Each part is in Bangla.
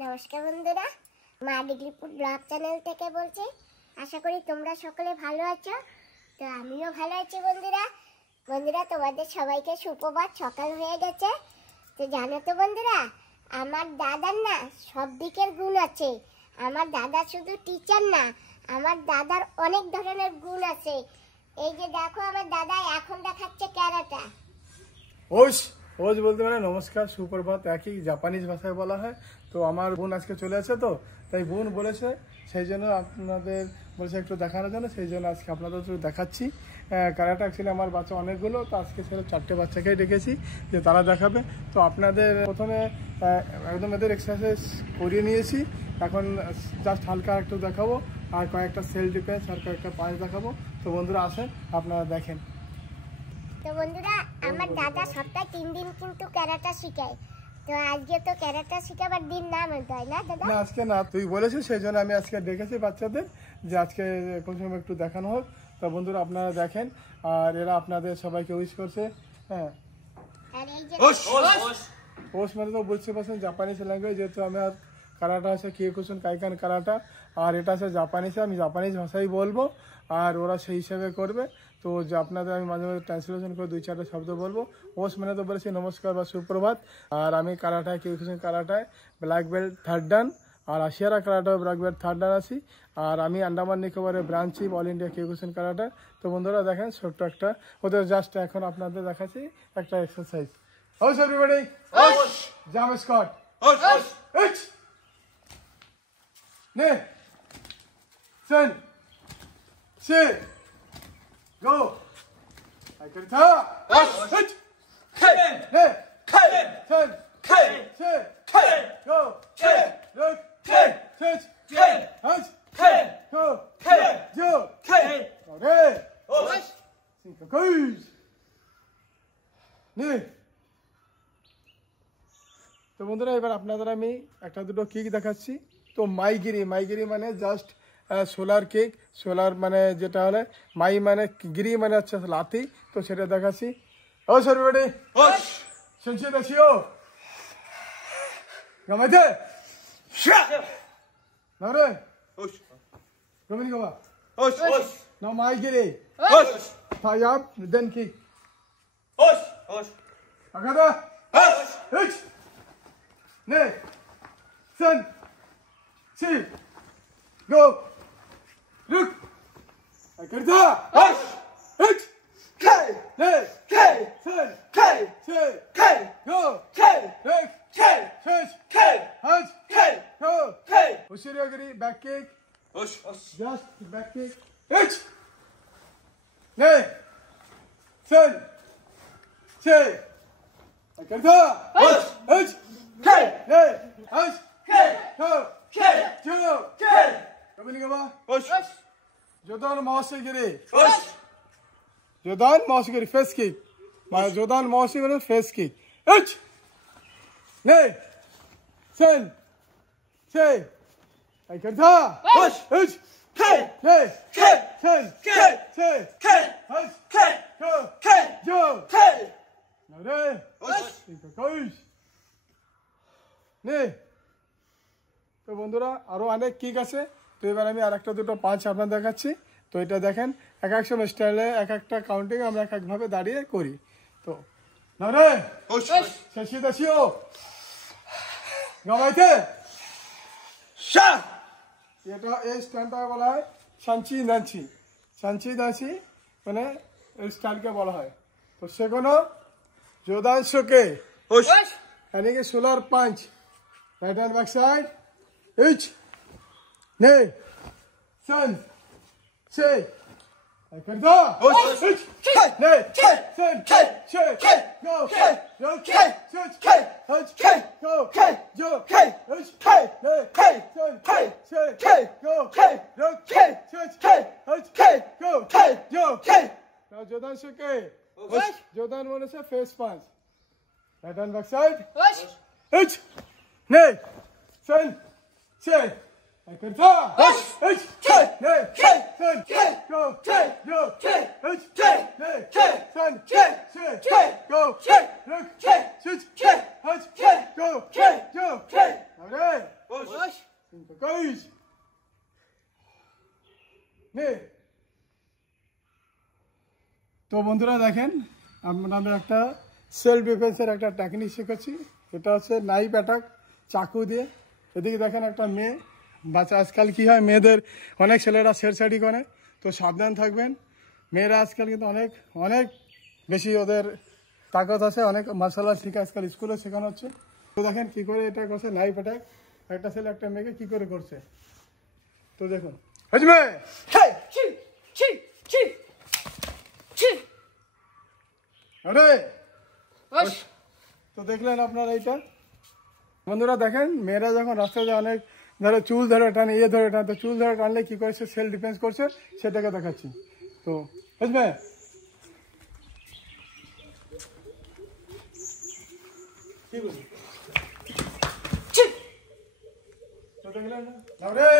নমস্কার বন্ধুরা, মা ডিগ্রিপুর ব্লগ চ্যানেল থেকে বলছি। আশা করি তোমরা সকলে ভালো আছো। তো আমিও ভালো আছি বন্ধুরা। তোমাদের সবাইকে সুপ্রভাত। সকাল হয়ে গেছে। তো জানো তো বন্ধুরা, আমার দাদার না সব দিকের গুণ আছে। আমার দাদা শুধু টিচার না, আমার দাদার অনেক ধরনের গুণ আছে। এই যে দেখো, আমার দাদা এখন দেখাচ্ছে ক্যারাটা। ওশ বলতে পারে নমস্কার, সুপ্রভাত একই জাপানিজ ভাষায় বলা হয়। তো আমার বোন আজকে চলে আসে, তো তাই বোন বলেছে, সেই জন্য আপনাদের বলেছে একটু দেখানোর জন্য, সেই জন্য আজকে আপনাদের একটু দেখাচ্ছি। ক্যারাটা অ্যাকচুয়ালি আমার বাচ্চা অনেকগুলো, তো আজকে সেটা 4টে বাচ্চাকেই ডেকেছি যে তারা দেখাবে। তো আপনাদের প্রথমে একদম এদের এক্সারসাইজ করিয়ে নিয়েছি। এখন জাস্ট হালকা একটু দেখাবো, আর কয়েকটা সেল ডিফেন্স আর কয়েকটা পাঁচ দেখাবো। তো বন্ধুরা আসেন, আপনারা দেখেন। তো বন্ধুরা, আমার দাদা সপ্তাহে 3 দিন কিন্তু ক্যারাটা শিখায়। তো আজকে তো ক্যারাটা শিখাবার দিন না মনে হয় না দাদা? না, আজকে না, তুই বলেছিস, সেই জন্য আমি আজকে ডেকেছি বাচ্চাদের যে আজকে কোন সময় একটু দেখানো হোক। তো বন্ধুরা আপনারা দেখেন, আর এরা আপনাদের সবাইকে উইশ করছে। হ্যাঁ, ওস মানে তো বুঝতে পারছেন জাপানিজ ল্যাঙ্গুয়েজ, যেহেতু আমার কারাটা আছে কিয়োকুশিন কাইকান কারাটা, আর এটা আছে জাপানিজে, আমি জাপানিজ ভাষাই বলবো, আর ওরা সেই হিসাবে করবে। তো যে আপনাদের আমি মাঝে মাঝে ট্রান্সলেশন করে 2-4টা শব্দ বলবো। ওস মানে তো বলেছি নমস্কার বা সুপ্রভাত। আর আমি কারাটায় কিয়োকুশিন কারাটায় ব্ল্যাক বেল্ট 3rd ডান, আর আশিয়ারা কারাটায় ব্ল্যাক বেল্ট 3rd ডান আছি। আর আমি আন্দামান নিকোবরের branch chief all India Kyokushin karate. তো বন্ধুরা দেখেন, ছোট্ট একটা ওদের জাস্ট এখন আপনাদের দেখাচ্ছি একটা exercise. How's everybody? Jam Scott. H. Ne. Sen. Se. Go. I can tell. H. Ne. Sen. Se. Go. Look. Touch. H. Go. Jo. Alright. Cinco goes. Ne. তো বন্ধুরা, এবার আপনাদের আমি একটা দুটো কিক দেখাচ্ছি। তো মাইগিরি মানে জাস্ট সোলার কিক। সোলার মানে যেটা হলে মাই মানে গিরি মানে হচ্ছে লাথি। তো সেটা দেখাচ্ছি। ও সরবেডি শুনছি দেখিও গামাইতে না রে গমিনি গামা না মাইগিরি ফায়াব দেন কিক আগাদা হিচ Ne. Sen. Si. Go. Look. Akarda. Hush. Hit. K. Ne. K. Sen. K. Si. K. Go. K. Look. K. Touch. K. Hush. K. Go. K. Ushiragiri back kick. Hush. Just back kick. Hit. Ne. Sen. Si. Akarda. Hush. Hit. K. Hey. Hush. K. Go. K. Judo. K. Coming over. Hush. Jodan Moshigiri. Hush. Jodan Moshigiri. Face kick. My Jodan Moshigiri face kick. Hush. Nay. Sen. Say. I can ta. Hush. Hush. K. Hey. K. Sen. K. Say. K. Hush. K. Go. K. Jo. K. Now there. Hush. Goes. নে। তো বন্ধুরা, আরও অনেক কিক আছে। তো এবার আমি আর একটা দুটো পাঁচ আপনার দেখাচ্ছি। তো এটা দেখেন, এক এক সময় স্টাইলে এক একটা কাউন্টিং আমরা এক একভাবে দাঁড়িয়ে করি। তো না রে শেষি দেশিও গামাইতে এটা এই স্টাইলটা বলা হয় সাঞ্চি দাঁচি মানে এই স্টাইলকে বলা হয়। তো সেগুলো যোদাংশকে यानी कि solar punch right hand back side H ने सन से कर दो H ने सन से go go H go जो H ने सन से go go जो now जोदान से जोदान बोले से face punch right hand back side. H. Ne. Sen. Se. I can ta. H. Ne. Sen. Go. Yo. H. Ne. Sen. Se. Go. Look. Switch. H. Go. Yo. Alright. 521 নে। তো বন্ধুরা দেখেন আপনাদের একটা সেলফ ডিফেন্সের একটা টেকনিক শেখাচ্ছি। এটা হচ্ছে নাইফ অ্যাটাক চাকু দিয়ে। এদিকে দেখেন একটা মেয়ে বাচ্চা। আজকাল কী হয়, মেয়েদের অনেক ছেলেরা ছেড়ছাড়ি করে, তো সাবধান থাকবেন। মেয়েরা আজকাল কিন্তু অনেক অনেক বেশি ওদের তাকত আছে, অনেক মার্শাল আর্ট শিখে আজকাল স্কুলে শেখানো হচ্ছে। তো দেখেন কী করে এটা করছে নাইফ অ্যাটাক, একটা ছেলে একটা মেয়েকে কী করে করছে। তো দেখুন হজমে আরে তো দেখলেন আপনারা এইটা বন্ধুরা। দেখেন মেয়েরা যখন রাস্তায় যায় অনেক ধরে চুল ধরে টানে, ধরে টানে, তো চুল ধরে টানলে কি করছে, সেলফ ডিফেন্স করছে, সেটাকে দেখাচ্ছি। তো বুঝবে কি বলছি তো দেখলেন না রে।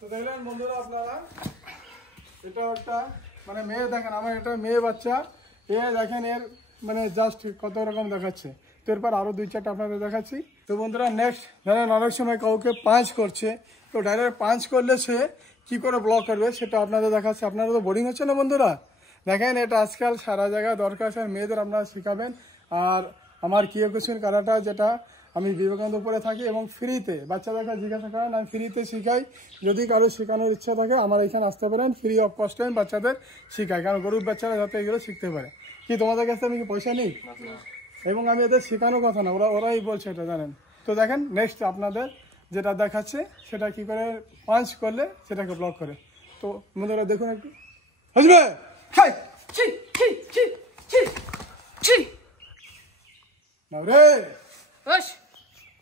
তো দেখলেন বন্ধুরা আপনারা, এটা একটা মানে মেয়ে দেখেন, আমার এটা মেয়ে বাচ্চা, এ দেখেন এর মানে জাস্ট কত রকম দেখাচ্ছে। তো এরপর আরও 2-4টা আপনাদের দেখাচ্ছি। তো বন্ধুরা নেক্সট ধরেন অনেক সময় কাউকে পাঞ্চ করছে, তো ডাইরেক্ট পাঞ্চ করলে সে কী করে ব্লক করবে সেটা আপনাদের দেখাচ্ছে। আপনারা তো বোরিং হচ্ছে না বন্ধুরা, দেখেন এটা আজকাল সারা জায়গায় দরকার আছে, মেয়েদের আপনারা শেখাবেন। আর আমার কিয়োকুশিন কারাটা যেটা আমি বিবেকানন্দপুরে থাকি এবং ফ্রিতে বাচ্চাদেরকে জিজ্ঞাসা করেন, আমি ফ্রিতে শিখাই। যদি কারো শেখানোর ইচ্ছা থাকে আমার এখানে আসতে পারেন, ফ্রি অফ কস্টে আমি বাচ্চাদের শিখাই, কারণ গরিব বাচ্চারা যাতে এগুলো শিখতে পারে। কি তোমাদের কাছে আমি কি পয়সা নেই? এবং আমি এদের শেখানোর কথা না, ওরাই বলছে এটা, জানেন। তো দেখেন নেক্সট আপনাদের যেটা দেখাচ্ছে সেটা কি করে পাঞ্চ করলে সেটাকে ব্লক করে। তো বন্ধুরা দেখুন একটু বুঝবে।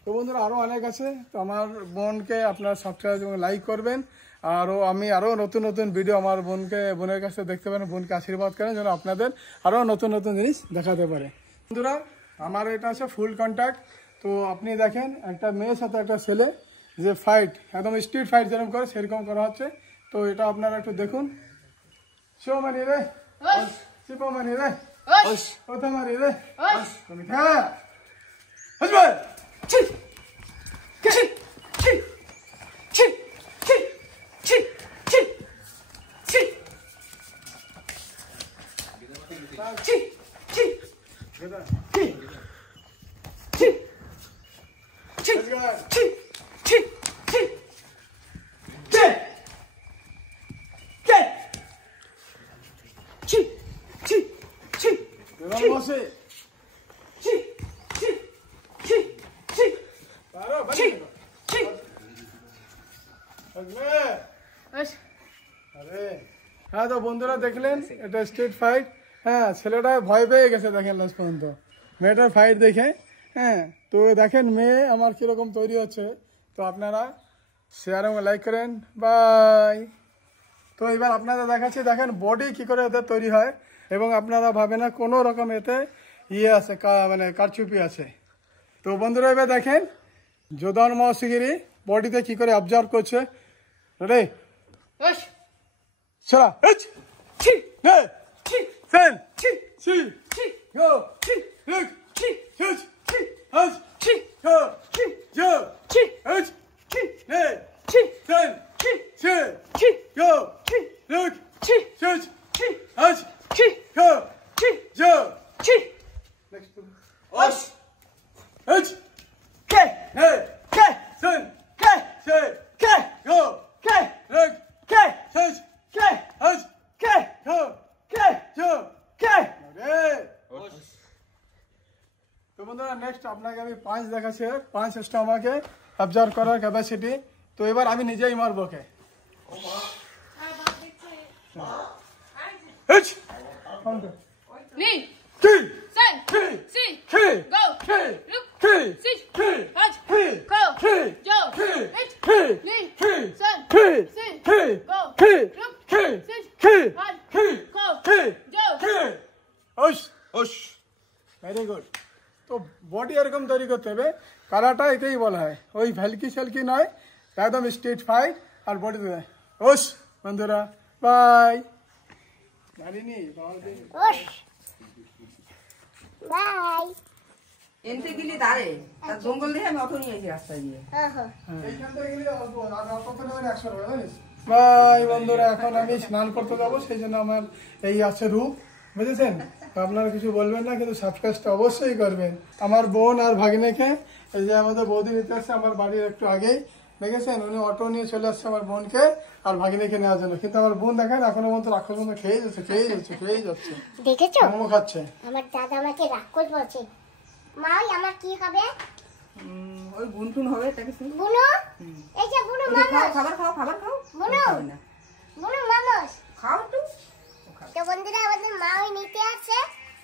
তো বন্ধুরা আরও অনেক আছে। তো আমার বোনকে আপনারা সাবস্ক্রাইব এবং লাইক করবেন। আমি আরও নতুন নতুন ভিডিও আমার বোনের কাছে দেখতে পারেন, বোনকে আশীর্বাদ করেন যেন আপনাদের আরও নতুন নতুন জিনিস দেখাতে পারে। বন্ধুরা আমার এটা আছে ফুল কন্ট্যাক্ট। তো আপনি দেখেন একটা মেয়ের সাথে একটা ছেলে যে ফাইট, একদম স্ট্রিট ফাইট যেরকম করে সেরকম করা হচ্ছে। তো এটা আপনারা একটু দেখুন। শিবমানি রে, শিবমানি রে, ওথামানি রে, তুমি খা বুঝবে। হ্যাঁ তো বন্ধুরা দেখলেন এটা স্ট্রিট ফাইট। হ্যাঁ ছেলেটা ভয় পেয়ে গেছে দেখেন লাস্ট পর্যন্ত মেয়েটার ফাইট দেখে। হ্যাঁ তো দেখেন মেয়ে আমার কীরকম তৈরি হচ্ছে। তো আপনারা শেয়ার এবং লাইক করেন, বাই। তো এবার আপনারা দেখাচ্ছি দেখেন বডি কী করে এতে তৈরি হয়, এবং আপনারা ভাবে না কোনো রকম এতে আছে মানে কারচুপি আছে। তো বন্ধুরা এবার দেখেন যোধন মহসিগিরি বডিতে কী করে অবজার্ভ করছে। রে চলা তো বন্ধুরা নেক্সট আপনাকে আমি পাঁচ দেখাচ্ছি, 5 স্টমাকে অবজার্ভ করার ক্যাপাসিটি। তো এবার আমি নিজেই মারবো কে। Very good. তো বডি এরকম তৈরি করতে হবে, কারাটা এটাই বলা হয়, ওই ভ্যালকি স্যালকি নয়, একদম স্ট্রিট ফাইট আর বডি দেয়। ওস বন্ধুরা বাই। বাই। এনতে গেলি দাঁড়ে তার জঙ্গল দিয়ে আমি অটো নিয়ে এসে রাস্তা দিয়ে। এইখান থেকে গেলে অল্প আর অল্প করে নেবেন 100 টাকা জানিস ভাই বন্ধুরা। এখন আমি স্নান করতে যাবো, সেই জন্য আমার এই আছে রূপ, বুঝেছেন? তো আপনারা কিছু বলবেন না, কিন্তু সাবস্ক্রাইবটা অবশ্যই করবেন। আমার বোন আর ভাগ্নেকে এই যে আমাদের বৌদি নিতে আসছে আমার বাড়ির একটু আগেই, দেখেছেন? উনি অটো নিয়ে চলে আসছে আমার বোনকে আর ভাগ্নেকে নেওয়ার জন্য। কিন্তু আমার বোন দেখেন এখনো পর্যন্ত রাক্ষস মতো খেয়ে যাচ্ছে। দেখেছো মোমো খাচ্ছে। আমার দাদা আমাকে রাক্ষস বলছে। মাই আমার কি হবে? ওই গুনটুন হবে তাকে শুন। বুনু, এই যে বুনু মামা, খাবার খাও বুনু বুনু মামা খাও একটু। তো বন্ধুরা আমাদের মা ওই নিতে আসছে,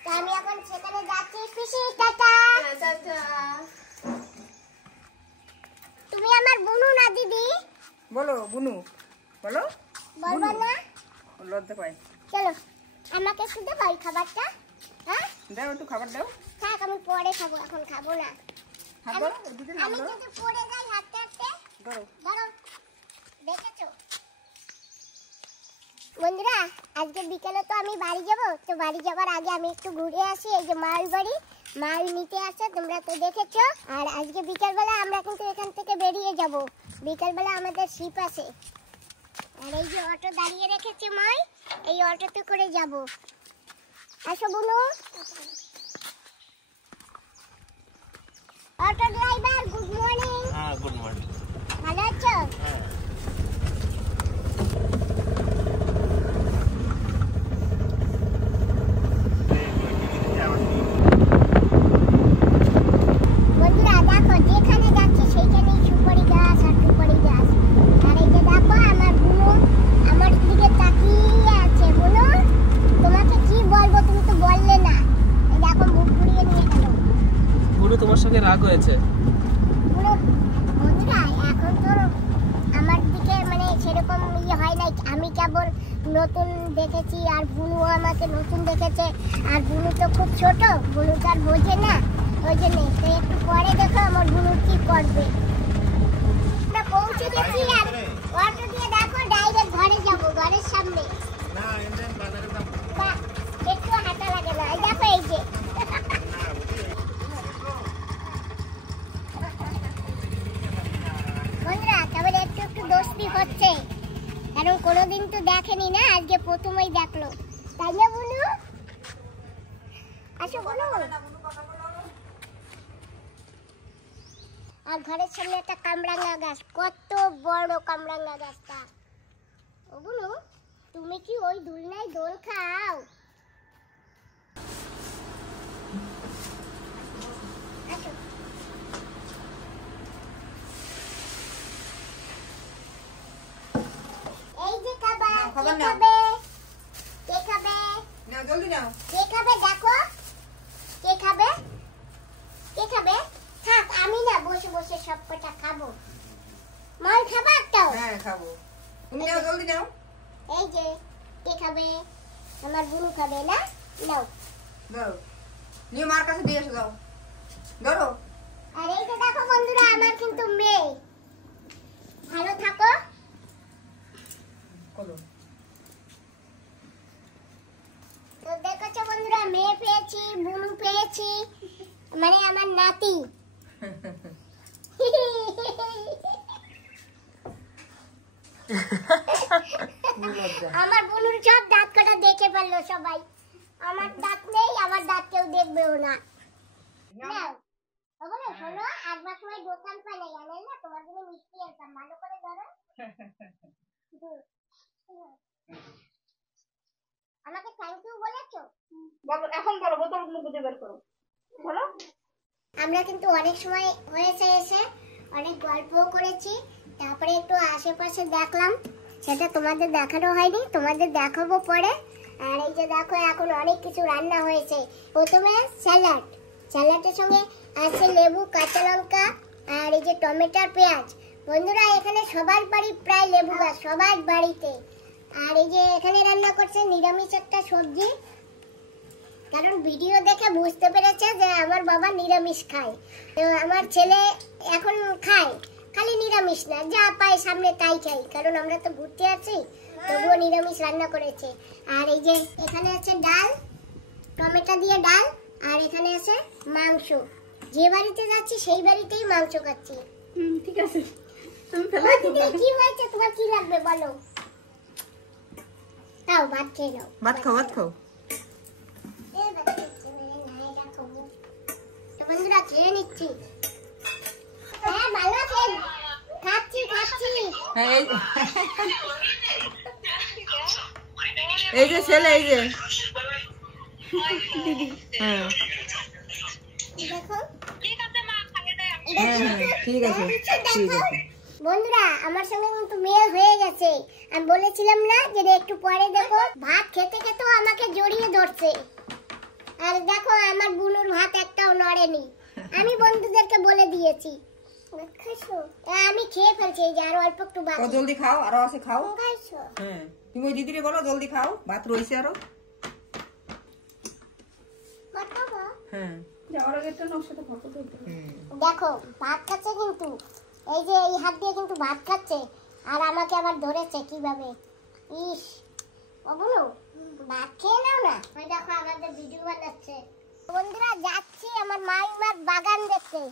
তো আমি এখন সেখানে যাচ্ছি। পিসি টাটা। তুমি আমার বুনু না দিদি? বলো বুনু, বলো। বলবো না? লজ্জা পাই। চলো আমাকে শুধু ভাই খাবারটা। হ্যাঁ দাও একটু খাবার দাও। থাক, আমি পরে খাবো, এখন খাবো না। হাত ধরো, এদিকে হাত আমি ধরো। যদি পড়ে যাই হাঁটতে হাঁটতে, ধরো। ধরো, দেখেছো বন্ধুরা? আজকে বিকেলে তো আমি বাড়ি যাব, তো বাড়ি যাবার আগে আমি একটু ঘুরে আসি। এই যে মাল বাড়ি, মাল নিতে আসে, তোমরা তো দেখেছো। আর আজকে বিকেলবেলা আমরা কিন্তু এখান থেকে বেরিয়ে যাব। বিকেলবেলা আমাদের শিপ আছে। আর এই যে অটো দাঁড়িয়ে রেখেছে মাই, এই অটোতে করে যাব। আসো বুনু। Auto driver good morning. হ্যাঁ গুড মর্নিং। ভালো আছো? হ্যাঁ বন্ধুরা দেখো, যেখানে যাচ্ছি সেইখানেই সুপারি গাছ আর সুপারি গাছ। আর এই যে দেখো আমার বুনু আমার দিকে তাকিয়ে আছে। বুনু, তোমাকে কি বলবো, তুমি তো বললে না। এই দেখো মুখ ঘুরিয়ে নিয়ে গেল। বুনু তোমার সঙ্গে রাগ হয়েছে। বুনু, বন্ধুরা এখন তো আমার দিকে মানে সেরকম ইয়ে হয় নাই। আমি কেবল নতুন দেখেছি আর বুনু আমাকে নতুন দেখেছে। আর বুনু তো খুব ছোট, বুনু তো আর বোঝে না, ওই জন্য। তো একটু পরে দেখো আমার বুনু কি করবে। আমরা পৌঁছে গেছি আর অটো দিয়ে দেখো ডাইরেক্ট ঘরে যাব, ঘরের সামনে। না ইন্ডিয়ান বাজারে দাম। বাহ, একটু হাঁটা লাগে না। এই দেখো এই যে বন্ধুরা কেবল একটু একটু দোস্তি হচ্ছে, কারণ কোনোদিন তো দেখেনি না, আজকে প্রথমেই দেখলো। তাই না বুনু? আসো বুনু। আর ঘরের সামনে একটা কামরাঙা গাছ, কত বড় কামরাঙা গাছটা। ও বুনু, তুমি কি ওই দোলনায় দোল খাও? আসো। এই যে খাবার, নাও, খাবার কে নাও। খাবে? কে খাবে? নাও জলদি নাও। কে খাবে দেখো? কে খাবে? কে খাবে? থাক, আমি না বসে বসে সব কটা খাবো। মাল খাবার তো? হ্যাঁ খাবো। তুমি নাও জলদি নাও। এই যে কে খাবে? আমার বুনু খাবে না? নাও। দাও নিয়ে মার কাছে দিয়ে এসে দাও। ধরো। আর এই যে দেখো বন্ধুরা, আমার কিন্তু মেয়ে। ভালো থাকো। কলো। তো দেখেছো বন্ধুরা, মেয়ে পেয়েছি, বুনু পেয়েছি, মানে আমার নাতি। আমার বুনুর সব দাঁত কটা দেখে ফেললো সবাই। আমার দাঁত নেই, আমার দাঁত কেউ দেখবেও না। নাও। ওগুলো শোনো, একবার সময় দোকান পাই না, জানেন না? তোমার জন্য মিষ্টি আনতাম, ভালো করে ধরো। আমাকে থ্যাংক ইউ বলেছো? এখন বলো, বোতল খুঁজে বের করো। বলো। আমরা কিন্তু অনেক সময় হয়েছে এসে অনেক গল্পও করেছি, তারপরে একটু আশেপাশে দেখলাম, সেটা তোমাদের দেখানো হয়নি, তোমাদের দেখাবো পরে। আর এই যে দেখো এখন অনেক কিছু রান্না হয়েছে। প্রথমে স্যালাড, স্যালাডের সঙ্গে আছে লেবু, কাঁচা লঙ্কা আর এই যে টমেটোর পেঁয়াজ। বন্ধুরা এখানে সবার বাড়ি প্রায় লেবু গাছ, সবার বাড়িতে। আর এই যে এখানে রান্না করছে নিরামিষ একটা সবজি, কারণ ভিডিও দেখে বুঝতে পেরেছে যে আমার বাবা নিরামিষ খায়। তো আমার ছেলে এখন খায়, খালি নিরামিষ না, যা পায় সামনে তাই খাই, কারণ আমরা তো ঘুরতে আছি, তবুও নিরামিষ রান্না করেছে। আর এই যে এখানে আছে ডাল, টমেটো দিয়ে ডাল, আর এখানে আছে মাংস। যে বাড়িতে যাচ্ছি সেই বাড়িতেই মাংস খাচ্ছি। ঠিক আছে, তুমি ফেলাই দিদি কি হয়েছে, তোমার কি লাগবে বলো? তাও ভাত খেয়ে নাও। ভাত খাও, ভাত খাও। তো বন্ধুরা খেয়ে নিচ্ছি। হ্যাঁ ভালো আছেন? খাচ্ছি খাচ্ছি। হ্যাঁ, এই যে ছেলে, এই যে দিদি। হ্যাঁ দেখো ঠিক আছে, ঠিক আছে। বন্ধুরা আমার সঙ্গে কিন্তু মেয়ে হয়ে গেছে। আমি বলেছিলাম না যে একটু পরে দেখো। ভাত খেতে খেতেও আমাকে জড়িয়ে ধরছে। আর দেখো আমার বুনুর ভাত একটাও নড়েনি। আমি বন্ধুদেরকে বলে দিয়েছি। আমি খেয়ে ফেলছি, এই যে আরো অল্প একটু ভাত। জলদি খাও, আরো আছে খাও। খাইছো? হ্যাঁ, তুমি ওই দিদিরে বলো জলদি খাও, ভাত রয়েছে আরো। হ্যাঁ দেখো ভাত খাচ্ছে কিন্তু, এই যে এই হাত দিয়ে কিন্তু ভাত খাচ্ছে আর আমাকে আবার ধরেছে কিভাবে। ইস ওগুলো ভাত খেয়ে নাও না। ওই দেখো আমাদের ভিডিও বানাচ্ছে। বন্ধুরা যাচ্ছি আমার মাইমার বাগান দেখতে।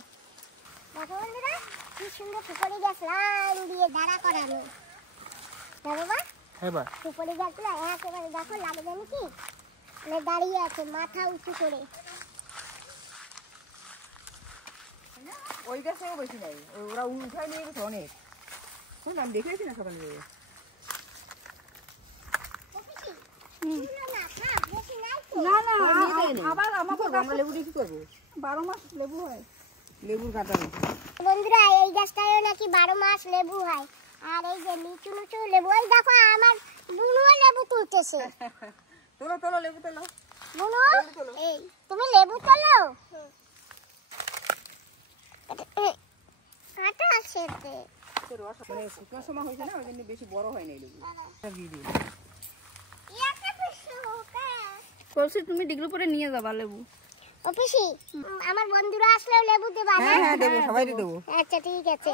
দেখো বন্ধুরা কি সুন্দর সুপারি গাছ লাইন দিয়ে দাঁড়া করানো। বাবা হ্যাঁ বা সুপারি গাছগুলো একেবারে দেখো লাগবে নাকি, মানে দাঁড়িয়ে আছে মাথা উঁচু করে। ওই গাছেও বেশি নাই, ওরা উঠায় নিয়ে গেছে অনেক। আমি দেখেছি না সকালে। আবার আমাকে আমরা লেবু দিয়ে কি করবো? 12 মাস লেবু হয়, লেবুর কাটানো। বন্ধুরা এই গাছটায় নাকি 12 মাস লেবু হয়। আর এই যে নিচু নিচু লেবু, এই দেখো আমার বুনুও লেবু তুলতেছে। তোলো তোলো, লেবু তোলো। বুনু এই তুমি লেবু তোলো। কাটা আছে এতে। মানে শুকনো সময় হয়েছে না, ওই জন্য বেশি বড় হয় না এই লেবু। ইয়াতে পিছু ওকে বলছি তুমি ডিগ্রি পরে নিয়ে যাবা লেবু। ও পিসি আমার বন্ধুরা আসলেও লেবু দেবা না? হ্যাঁ হ্যাঁ দেবো, সবাই দেবো। আচ্ছা ঠিক আছে।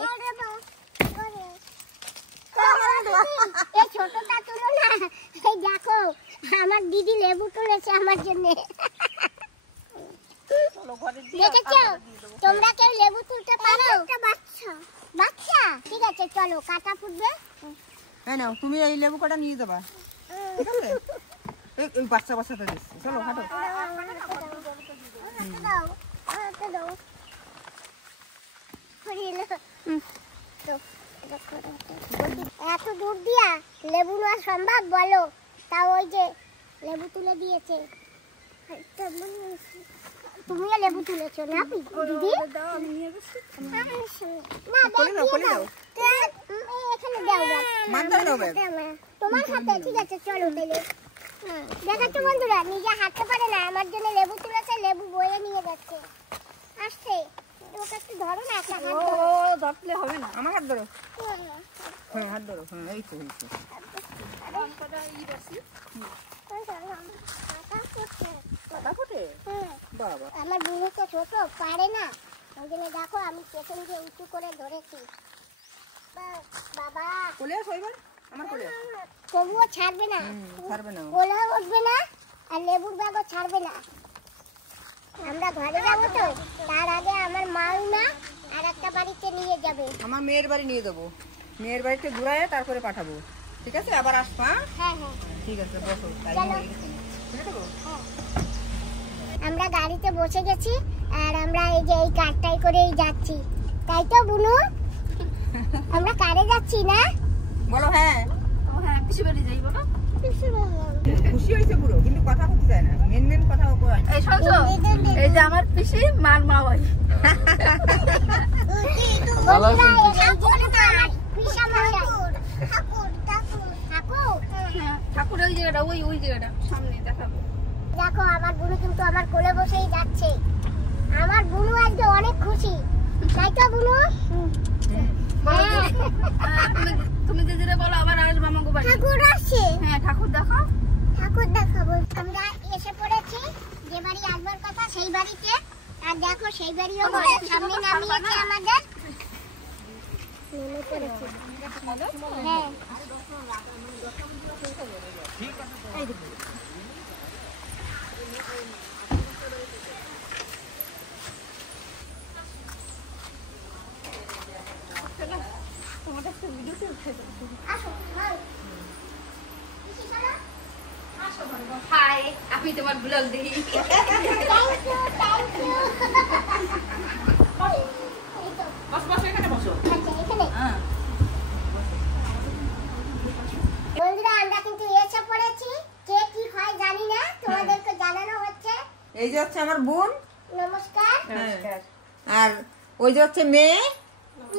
এই ছোটটা তুলো না। এই দেখো আমার দিদি লেবু তুলেছে আমার জন্য। দেখেছো তোমরা কেউ লেবু তুলতে পারো? বাচ্চা বাচ্চা ঠিক আছে চলো কাটা ফুটবে। হ্যাঁ নাও, তুমি এই লেবু কটা নিয়ে যাবা, ঠিক আছে? এই বাচ্চা বাচ্চাটা দিচ্ছি, চলো হাঁটো। দাও হাতে দাও। এত দূর দিয়া লেবু নেওয়া সম্ভব বলো? তাও ওই যে লেবু তুলে দিয়েছে। তুমিও লেবু তুলেছো না দিদি? না এখানে দাও, তোমার হাতে। ঠিক আছে চলো তাহলে। দেখাচ্ছ বন্ধুরা নিজে হাঁটতে পারে না, আমার জন্য লেবু তুলেছে, লেবু বয়ে নিয়ে যাচ্ছে। আসছে ওকে একটু ধরো না, একটা হাত ধরো। ধরলে হবে না, আমার হাত ধরো। হ্যাঁ হাত ধরো, হ্যাঁ এই তো হয়েছে। বাবা আমার বুনু তো ছোট পারে না, ওই জন্য দেখো আমি পেছন দিয়ে উঁচু করে ধরেছি। বাবা কোলে আসো এবার, আমার কোলে তবুও ছাড়বে না, ছাড়বে না, কোলেও উঠবে না আর লেবুর ব্যাগও ছাড়বে না। আমরা ঘরে যাবো তো, তার আগে আমার মাউমা আর একটা বাড়িতে নিয়ে যাবে। আমার মেয়ের বাড়ি নিয়ে যাবো, মেয়ের বাড়িতে ঘুরায় তারপরে পাঠাবো, ঠিক আছে? আবার আসবা। হ্যাঁ হ্যাঁ ঠিক আছে, বসো। আমরা গাড়িতে বসে গেছি আর আমরা এই যে এই কারটাই করেই যাচ্ছি, তাই তো বুনু? আমরা কারে যাচ্ছি না? বলো হ্যাঁ। হ্যাঁ পিছু বাড়ি যাই বলো। খুশি হয়েছে পুরো, কিন্তু কথা বলতে চায় না, মেন মেন কথা কয়। এই শুনছো, এই যে আমার পিসি মার মা হয়। ঠাকুর ওই জায়গাটা, ওই জায়গাটা সামনে দেখাবো। দেখো আমার বুনু কিন্তু আমার কোলে বসেই যাচ্ছে। আমার বুনু আজকে অনেক খুশি, তাই তো বুনু? তুমি দিদিরে বলো আবার আসবো আমাকে বাড়ি। ঠাকুর আসছে। হ্যাঁ ঠাকুর দেখো, ঠাকুর দেখাবো। আমরা এসে পড়েছি যে বাড়ি আসবার কথা সেই বাড়িতে, আর দেখো সেই বাড়িও সামনে নামিয়েছে আমাদের। নেমে পড়েছি। হ্যাঁ আসো ভাই পিসি চলো হাই আমি তোমার ব্লগ দেখি থ্যাংক ইউ এই তো বস বস এখানে বসো। আচ্ছা এখানে হ্যাঁ বন্ধুরা আমরা কিন্তু এসে পড়েছি কে কি হয় জানি না তোমাদেরকে জানানো হচ্ছে এই যে হচ্ছে আমার বোন, নমস্কার আর ওই যে হচ্ছে মেয়ে,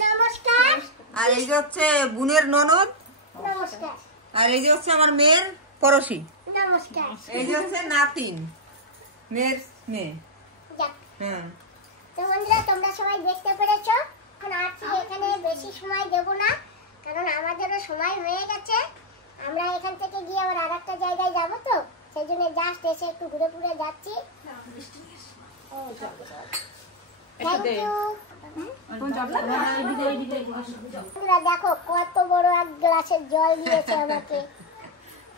নমস্কার আর এই যে হচ্ছে বোনের ননদ, নমস্কার আর এই যে হচ্ছে আমার মেয়ের পড়শি, নমস্কার এই যে হচ্ছে নাতিন মেয়ের মেয়ে। যাক হ্যাঁ তো বন্ধুরা তোমরা সবাই দেখতে পেরেছো এখন আসছি এখানে বেশি সময় দেব না কারণ আমাদেরও সময় হয়ে গেছে আমরা এখান থেকে গিয়ে আবার আরেকটা জায়গায় যাব তো সেই জন্য জাস্ট এসে একটু ঘুরে ঘুরে যাচ্ছি থ্যাংক ইউ বন্ধুরা দেখো কত বড় এক গ্লাসের জল দিয়েছে আমাকে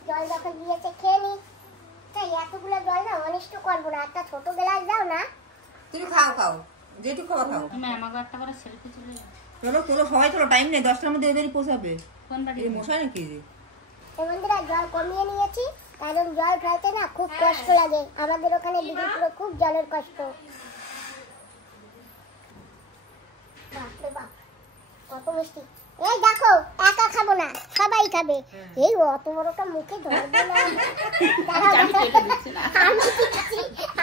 জল যখন দিয়েছে খেয়ে নি তাই এতগুলো জল না অনিষ্ট করবো না একটা ছোট গ্লাস দাও না তুমি খাও খাও যেটুকু খাওয়া খাও। চলো চলো সবাই চলো, টাইম নেই, 10টার মধ্যে এদেরই পৌঁছাবে। এই মশাই নাকি যে তো বন্ধুরা জল কমিয়ে নিয়েছি কারণ জল ফেলতে না খুব কষ্ট লাগে আমাদের ওখানে দিদিপুরে খুব জলের কষ্ট বাপরে বাপ কত মিষ্টি এই দেখো একা খাবো না সবাই খাবে এই অত বড়টা মুখে ধরবে না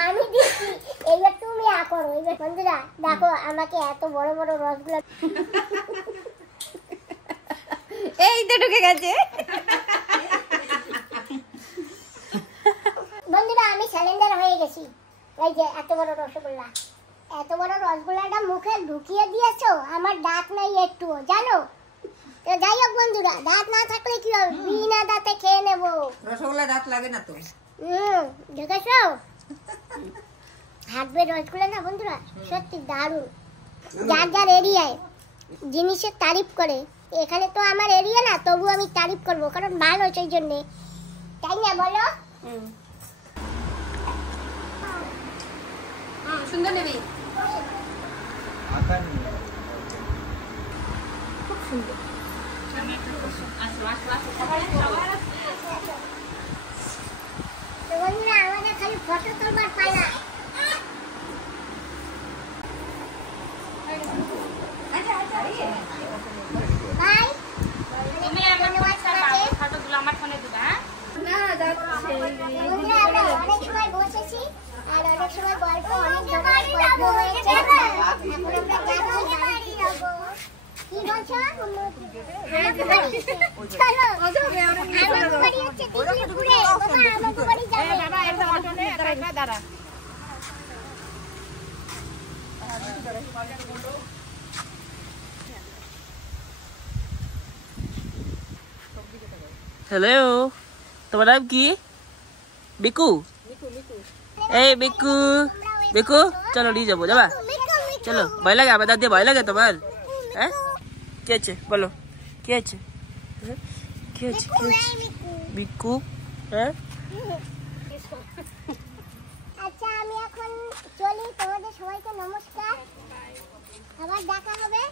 আমি দিচ্ছি এইবার তুমি করো এইবার বন্ধুরা দেখো আমাকে এত বড় বড় রসগুলো এই তো ঢুকে গেছে বন্ধুরা আমি স্যালেন্ডার হয়ে গেছি এই যে এত বড় রসগোল্লা এত বড় রসগোল্লাটা মুখে ঢুকিয়ে দিয়েছো আমার দাঁত নাই একটুও জানো তো যাই হোক বন্ধুরা দাঁত না থাকলে কি হবে বিনা দাঁতে খেয়ে নেবো রসগোল্লা দাঁত লাগে না তো। দেখেছো হাঁটবে রসগোল্লা না বন্ধুরা সত্যি দারুণ যার যার এরিয়ায় জিনিসের তারিফ করে এখানে তো আমার এরিয়া না তবু আমি তারিফ করবো কারণ ভালো সেই জন্যে তাই না বলো সুন্দর নেবি তো বন্ধুরা আমাদের খালি ফটো তোলবার পালা বাই ধন্যবাদ সবাইকে ফটোগুলো আমার ফোনে দিবা হ্যাঁ না বন্ধুরা আমরা অনেক সময় বসেছি আর অনেক সময় গল্প অনেক ধরনের গল্প হয়েছে এখন আমরা যাচ্ছি বাড়ি যাবো কি বলছো আমাকে বাড়ি চলো আমাকে বাড়ি হচ্ছে দিল্লিপুরে বাবা আমাকে বাড়ি যাবে বাবা একটা অটো নে, একটা দাঁড়া। হ্যালো, তোমার নাম কি? বিকু। এই বিকু, বিকু চলো নিয়ে যাবো, যাবা? চলো, ভয় লাগে আমার দাদি, ভয় লাগে তোমার? হ্যাঁ কি আছে বলো, কি আছে? কি আছে কি আছে? বিকু হ্যাঁ আচ্ছা আমি এখন চলি তোমাদের সবাইকে নমস্কার আবার দেখা হবে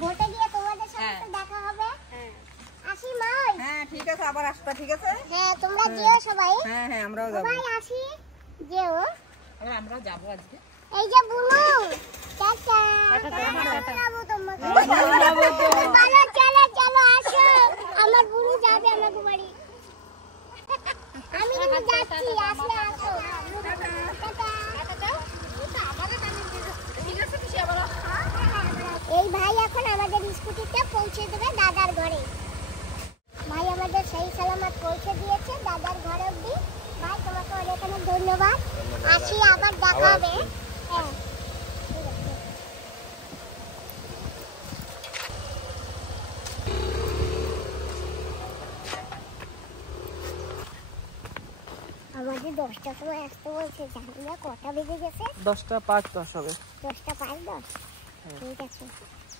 ভোটে গিয়ে তোমাদের সাথে তো দেখা হবে আসি মাই হ্যাঁ ঠিক আছে, আবার আসবা, ঠিক আছে? হ্যাঁ তোমরা যেও সবাই হ্যাঁ হ্যাঁ আমরাও যাবো। সবাই আসি যেও আমরাও যাবো আজকে। এই যে বুনু টাটা যাবো তোমাকে ভালো চলো চলো আসো আমার বুনু যাবে আমাকে বাড়ি আমি কিন্তু যাচ্ছি আসলে আসো টাটা এই ভাই এখন আমাদের স্কুটিতে পৌঁছে দেবে দাদার ঘরে ভাই আমাদের সেই সালামত পৌঁছে দিয়েছে দাদার ঘরে অব্দি ভাই তোমাকে অনেক অনেক ধন্যবাদ আসি আবার দেখা হবে হ্যাঁ ঠিক আছে আমাদের 10টার সময় আসতে বলছে জানি না কটা বেজে গেছে 10টা 5-10 হবে। 10টা 5-10 ঠিক আছে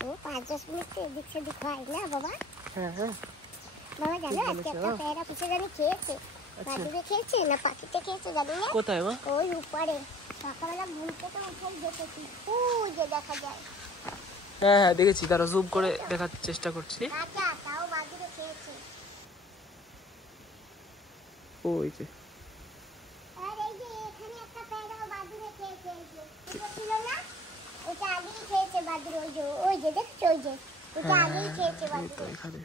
ও 5-10 মিনিট এদিক সেদিক হয় না বাবা হ্যাঁ হ্যাঁ বাবা জানো আজকে একটা পেয়ারা পিছে জানি খেয়েছে বাদুড়ে খেয়েছে না পাখিতে খেয়েছে জানি না কোথায় মা? ওই উপরে সকালবেলা ঘুম থেকে উঠেই দেখেছি ওই যে দেখা যায় হ্যাঁ হ্যাঁ দেখেছি, তারা জুম করে দেখার চেষ্টা করছি। কাঁচা ওই যে আর এই যে এখানে একটা প্যারাও বাদুড়ে খেয়েছে, এই যে এটা ছিল না, ওটা আগেই খেয়েছে বাদুড়, ওই যে দেখছো, ওই যে ওটা আগেই খেয়েছে এই তো বাদুড়। এখানে